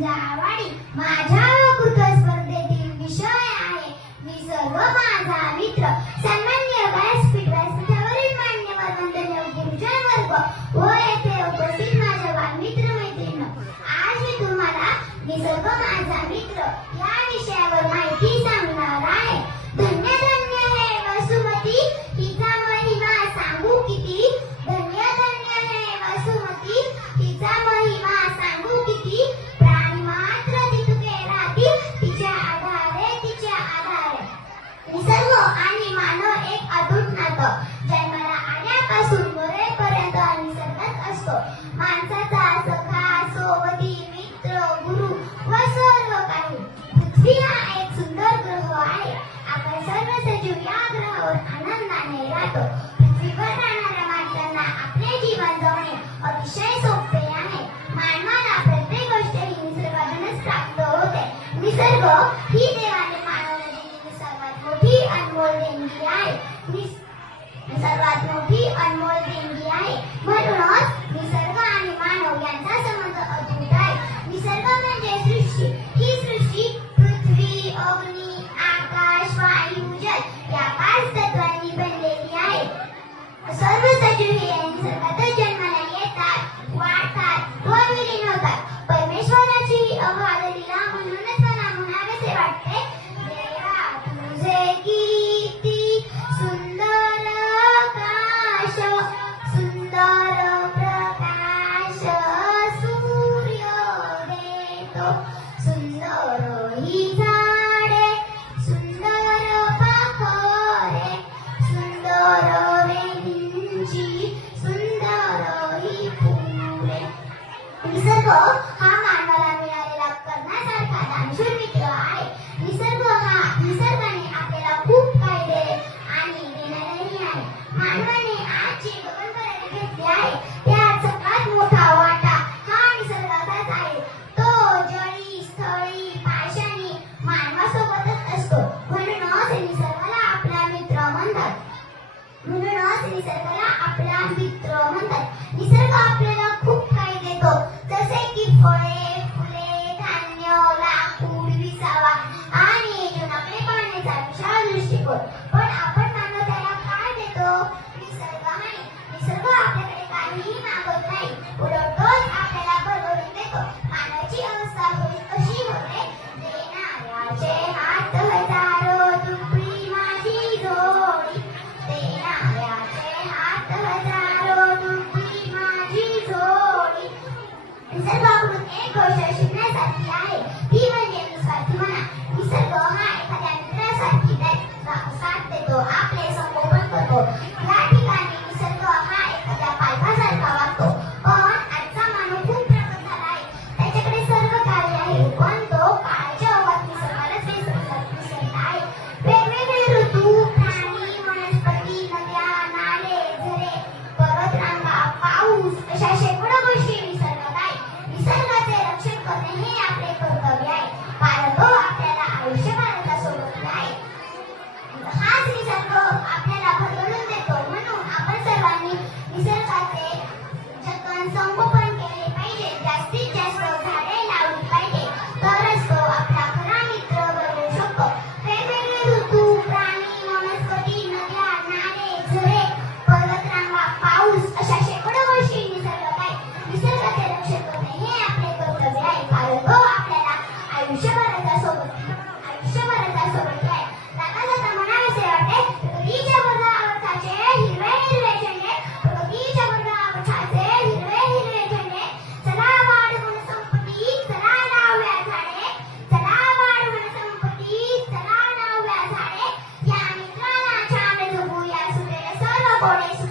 down. मानव नातं जन्माला आल्यापासून मरेपर्यंत निसर्गात असतो. माणसाचा सखा सोबती मित्र गुरु व सर्व काही. पृथ्वी हा एक सुंदर ग्रह आहे. आपण सर्व सजीव या ग्रहावर आनंदाने राहतो. पृथ्वीवर राहणाऱ्या माणसांना आपले जीवन जगणे अतिशय सोपे आहे. मानवाला प्रत्येक गोष्ट ही निसर्गातूनच प्राप्त होते. निसर्ग ही सर्वात मोठी अनमोल देणगी आहे. म्हणूनच निसर्ग आणि मानव यांचा संबंध अद्भुत आहे. निसर्ग म्हणजे सृष्टी. ही सृष्टी पृथ्वी अग्नी आकाश वायू जल या पाच तत्वांनी बनलेली आहे. सर्व सजीव हे निसर्गातच जन्माला येतात वाढतात व विलीन होतात. परमेश्वराची ही अगाध लीला म्हणूनच मला म्हणावेसे वाटते देवा तुझे की हा मानवाला मिळालेला करण्यासारखा दानशूर मित्र आहे. निसर्ग हा निसर्गाने आपल्याला खूप काही दिले आणि देणारही आहे. मानवाने आज जे गगनपर्यंत घेतले आहे त्यात सगळ्यात मोठा वाटा हा निसर्गाचाच आहे. तो जळी स्थळी पाषाणी मानवासोबतच असतो. म्हणूनच निसर्गाला आपला मित्र म्हणतात. म्हणूनच निसर्गाला निसर्गाकडून एक गोष्ट शिकण्यासारखी आहे ती म्हणजे निस्वार्थीपणा निसर्ग हा एखाद्या मित्रासारखी साथ देतो आपले संगोपन करतो जतन संगोपन Bye.